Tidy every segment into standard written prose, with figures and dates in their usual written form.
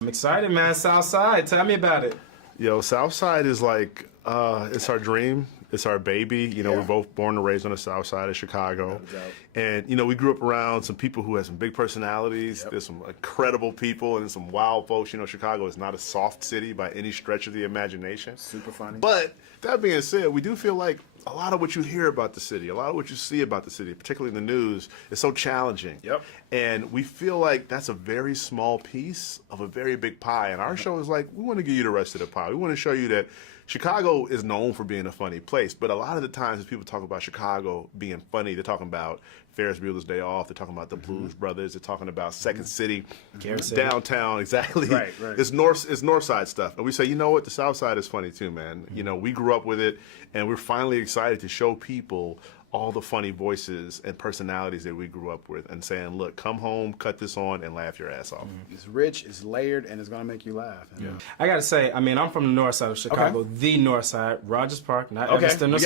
I'm excited, man. Southside, tell me about it. Yo, Southside is like, it's our dream. It's our baby. You know, we're both born and raised on the South Side of Chicago. And, you know, we grew up around some people who had some big personalities. There's some incredible people and some wild folks. You know, Chicago is not a soft city by any stretch of the imagination. Super funny. But that being said, we do feel like a lot of what you hear about the city, a lot of what you see about the city, particularly in the news, is so challenging. And we feel like that's a very small piece of a very big pie. And our show is like, we want to give you the rest of the pie. We want to show you that Chicago is known for being a funny place, but a lot of the times as people talk about Chicago being funny, they're talking about Ferris Bueller's Day Off, they're talking about the Blues Brothers, they're talking about Second City, downtown, exactly. It's north side stuff. And we say, you know what, the South Side is funny too, man. You know, we grew up with it, and we're finally excited to show people all the funny voices and personalities that we grew up with and saying, look, come home, cut this on, and laugh your ass off. It's rich, it's layered, and it's going to make you laugh. I got to say, I mean, I'm from the north side of Chicago, the north side, Rogers Park, not Evanston or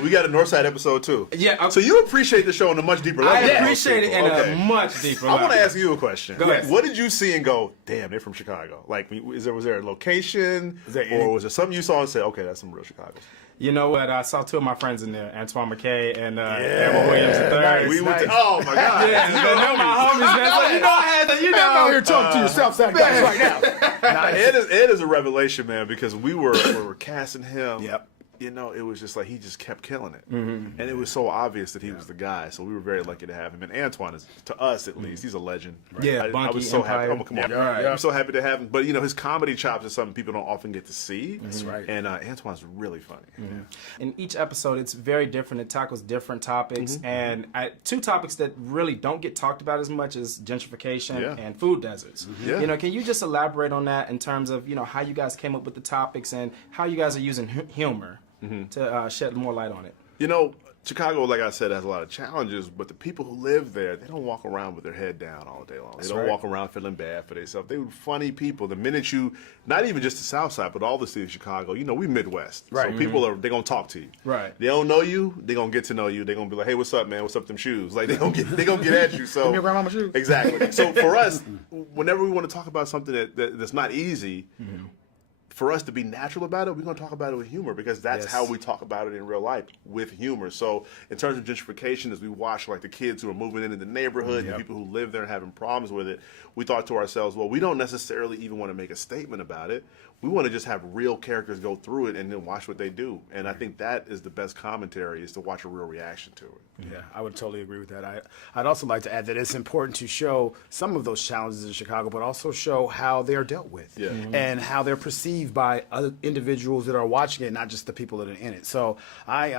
We got a north side episode too. Yeah. So you appreciate the show on a much deeper level. I appreciate it in a much deeper level. I want to ask you a question. Go ahead. What did you see and go, damn, they're from Chicago? Like, was there a location, or was there something you saw and said, okay, that's some real Chicago? You know what? I saw two of my friends in there, Antoine McKay and Edward Williams III. Oh my God! Yeah, they're my homies, man. So you know I had to. You know, I'm out here talking to your Southside guys right now. Ed is a revelation, man, because we were casting him. You know, it was just like he just kept killing it, and it was so obvious that he was the guy. So we were very lucky to have him. And Antoine is, to us at least, he's a legend. Yeah, I was so happy. Empire. Come on, I'm so happy to have him. But you know, his comedy chops is something people don't often get to see. That's right. And Antoine's really funny. In each episode, it's very different. It tackles different topics, and two topics that really don't get talked about as much as gentrification and food deserts. You know, can you just elaborate on that in terms of how you guys came up with the topics and how you guys are using humor to shed more light on it? You know, Chicago, like I said, has a lot of challenges, but the people who live there, they don't walk around with their head down all day long. They don't walk around feeling bad for themselves. They were funny people. The minute you, not even just the South Side, but all the city of Chicago, you know, we Midwest. So people they're going to talk to you. They don't know you, they're going to get to know you. They're going to be like, hey, what's up, man? What's up with them shoes? Like, they're going to get at you. So, Give me your grandmama's shoes. Exactly. So for us, whenever we want to talk about something that's not easy, for us to be natural about it, we're going to talk about it with humor because that's how we talk about it in real life, with humor. So in terms of gentrification, as we watch like the kids who are moving into the neighborhood, the people who live there and having problems with it, we thought to ourselves, well, we don't necessarily even want to make a statement about it. We want to just have real characters go through it and then watch what they do. And I think that is the best commentary, is to watch a real reaction to it. Yeah, I would totally agree with that. I'd also like to add that it's important to show some of those challenges in Chicago, but also show how they are dealt with and how they're perceived by other individuals that are watching it, not just the people that are in it. So I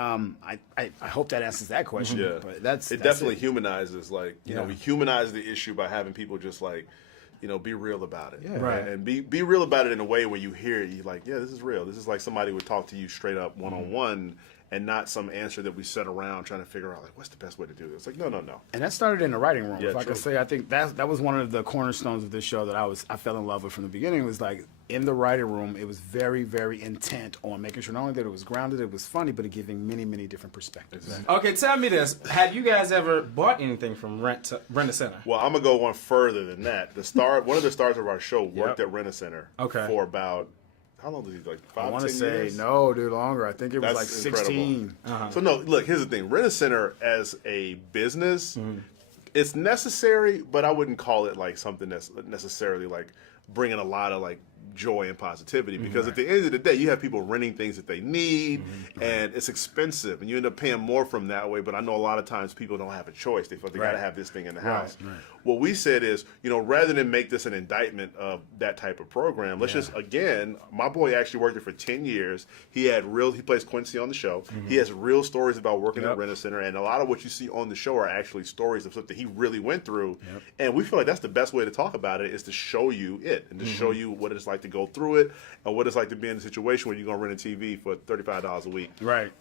hope that answers that question. But that's definitely humanizes, like, you know, we humanize the issue by having people just like, you know, be real about it. And be real about it in a way where you hear it, you're like, yeah, this is real. This is like somebody would talk to you straight up one-on-one, and not some answer that we sit around trying to figure out, like, what's the best way to do this? Like, no. And that started in the writing room. Yeah, if I could say, I think that was one of the cornerstones of this show that I fell in love with from the beginning. It was like, in the writing room, it was very, very intent on making sure not only that it was grounded, it was funny, but it giving many, many different perspectives. Okay, tell me this. Have you guys ever bought anything from Rent-A-Center? Well, I'm going to go one further than that. One of the stars of our show worked at Rent-A-Center for about, how long did he, like 5, 10 years? I want to say, no, dude, longer. I think it was like 16. So no, look, here's the thing. Rent-A-Center as a business, it's necessary, but I wouldn't call it like something that's necessarily like bringing a lot of like joy and positivity, because at the end of the day, you have people renting things that they need, and it's expensive, and you end up paying more from that way. But I know a lot of times people don't have a choice. They feel they got to have this thing in the house. What we said is, you know, rather than make this an indictment of that type of program, let's just, again, my boy actually worked there for 10 years. He plays Quincy on the show. He has real stories about working at Rent-A-Center, and a lot of what you see on the show are actually stories of stuff that he really went through. And we feel like that's the best way to talk about it, is to show you it, and to show you what it's like to go through it, and what it's like to be in a situation where you're going to rent a TV for $35 a week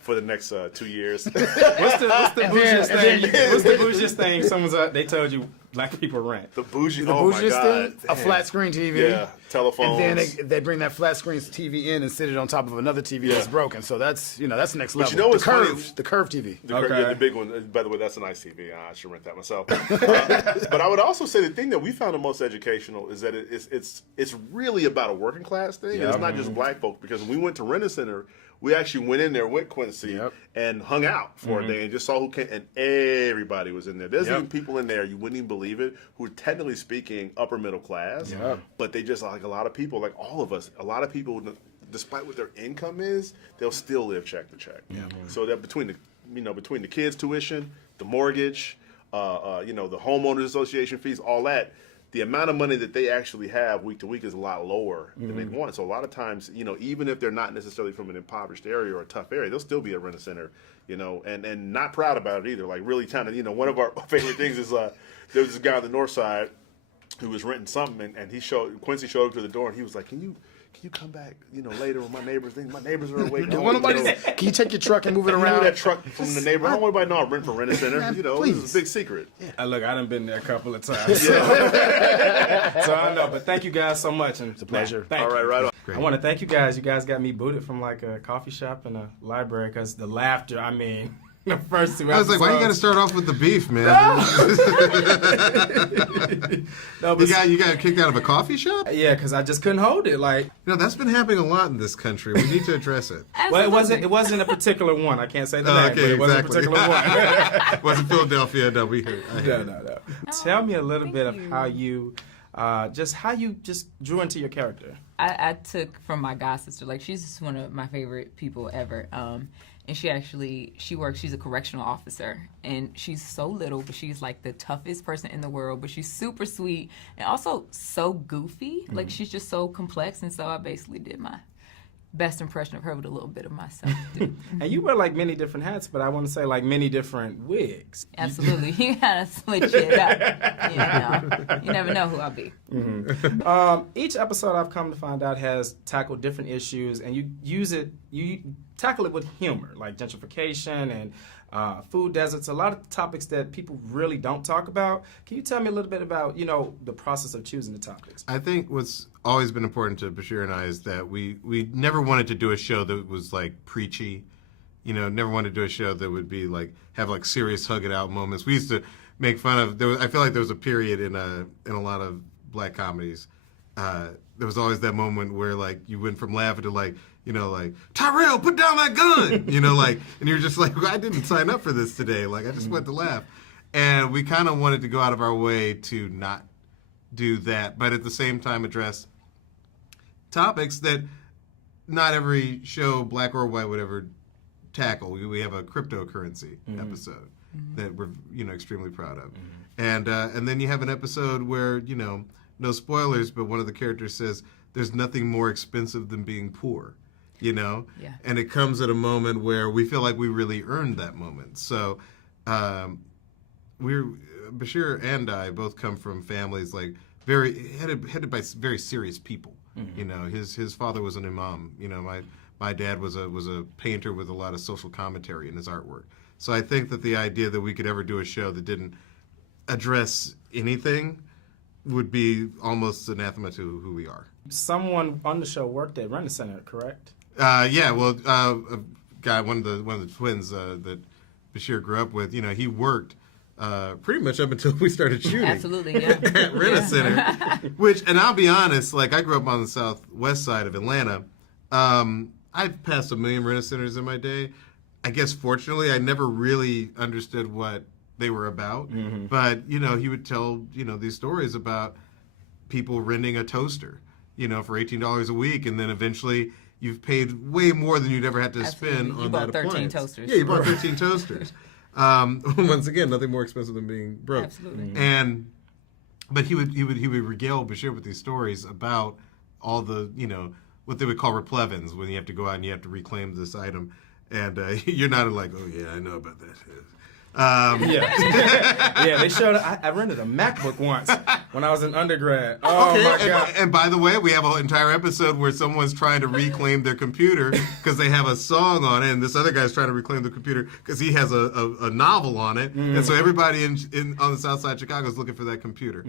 for the next 2 years. What's the bougiest thing? What's the bougiest thing? They told you black people rent. The bougie, The oh my bougiest God. thing, a flat screen TV. Yeah, telephones. And then they bring that flat screen TV in and sit it on top of another TV that's broken. So that's that's next level. you know what's funny? The curved TV. The big one. By the way, that's a nice TV. I should rent that myself. But I would also say the thing that we found the most educational is that it's really about a working class thing. And it's not just black folk, because when we went to Rent-A-Center, we actually went in there with Quincy and hung out for a day and just saw who came, and everybody was in there. There's even people in there, you wouldn't even believe it, who are technically speaking upper middle class, but they just, like a lot of people, like all of us, a lot of people, despite what their income is, they'll still live check to check. So that between the kids' tuition, the mortgage, the homeowners association fees, all that, the amount of money that they actually have week to week is a lot lower than they want. So a lot of times, even if they're not necessarily from an impoverished area or a tough area, they'll still be at Rent-A-Center, and not proud about it either. Like really kind of, one of our favorite things is there was this guy on the north side who was renting something, and Quincy showed up to the door, and he was like, Can you come back, later when my neighbors are awake? Can you take your truck and move it Move around? that truck from the neighbor. I don't want anybody to know I rent for Rent-A-Center. This is a big secret. Look, I done been there a couple of times. So I know, but thank you guys so much. And it's a pleasure. All right, right on. I want to thank you guys. You guys got me booted from like a coffee shop and a library because the laughter, the first 2 episodes. I was like, why you got to start off with the beef, man? No, but you got kicked out of a coffee shop? yeah, because I just couldn't hold it. Like, That's been happening a lot in this country. We need to address it. well, it wasn't a particular one. I can't say the name, but it wasn't a particular one. Wasn't Philadelphia? No, we heard. No. Tell me a little bit of how you just drew into your character. I took from my god sister. Like, she's just one of my favorite people ever. And she's a correctional officer, and she's so little, but she's like the toughest person in the world, but she's super sweet and also so goofy. Like, she's just so complex, and so I basically did my best impression of her with a little bit of myself. And you wear like many different hats, but I want to say like many different wigs. Absolutely. You gotta switch it up. You never know who I'll be. Each episode, I've come to find out, has tackled different issues, and you tackle it with humor, like gentrification and food deserts, a lot of topics that people really don't talk about. Can you tell me a little bit about, the process of choosing the topics? I think what's always been important to Bashir and I is that we never wanted to do a show that was like preachy, never wanted to do a show that would be like, have like serious hug it out moments. We used to make fun of, I feel like there was a period in a lot of black comedies, there was always that moment where like you went from laughing to like, like, Tyrell, put down that gun, and you're just like, I didn't sign up for this today. Like, I just went to laugh. And we kind of wanted to go out of our way to not do that, but at the same time address topics that not every show, black or white, would ever tackle. We have a cryptocurrency episode that we're, extremely proud of. And then you have an episode where, no spoilers, but one of the characters says, there's nothing more expensive than being poor. Yeah. And it comes at a moment where we feel like we really earned that moment. So Bashir and I both come from families like very headed by very serious people. His father was an imam. My dad was a painter with a lot of social commentary in his artwork. So I think that the idea that we could ever do a show that didn't address anything would be almost anathema to who we are. Someone on the show worked at Rent-A-Center, correct? Yeah, well, a guy, one of the twins that Bashir grew up with, he worked pretty much up until we started shooting. Absolutely, yeah. At Rent-A-Center, and I'll be honest, like I grew up on the southwest side of Atlanta. I've passed 1 million Rent-A-Centers in my day. I guess fortunately, I never really understood what they were about. But he would tell these stories about people renting a toaster, for $18 a week, and then eventually you've paid way more than you'd ever had to spend on that appliance. You bought 13 toasters. Yeah, you bought 13 toasters. Once again, nothing more expensive than being broke. Absolutely. But he would regale Bashir with these stories about all the what they would call replevins, when you have to go out and you have to reclaim this item, and you're not like, oh yeah, I know about that. Yeah, they showed. I rented a MacBook once when I was in undergrad. Oh my god! And by the way, we have an entire episode where someone's trying to reclaim their computer because they have a song on it, and this other guy's trying to reclaim the computer because he has a novel on it, and so everybody on the South Side of Chicago is looking for that computer.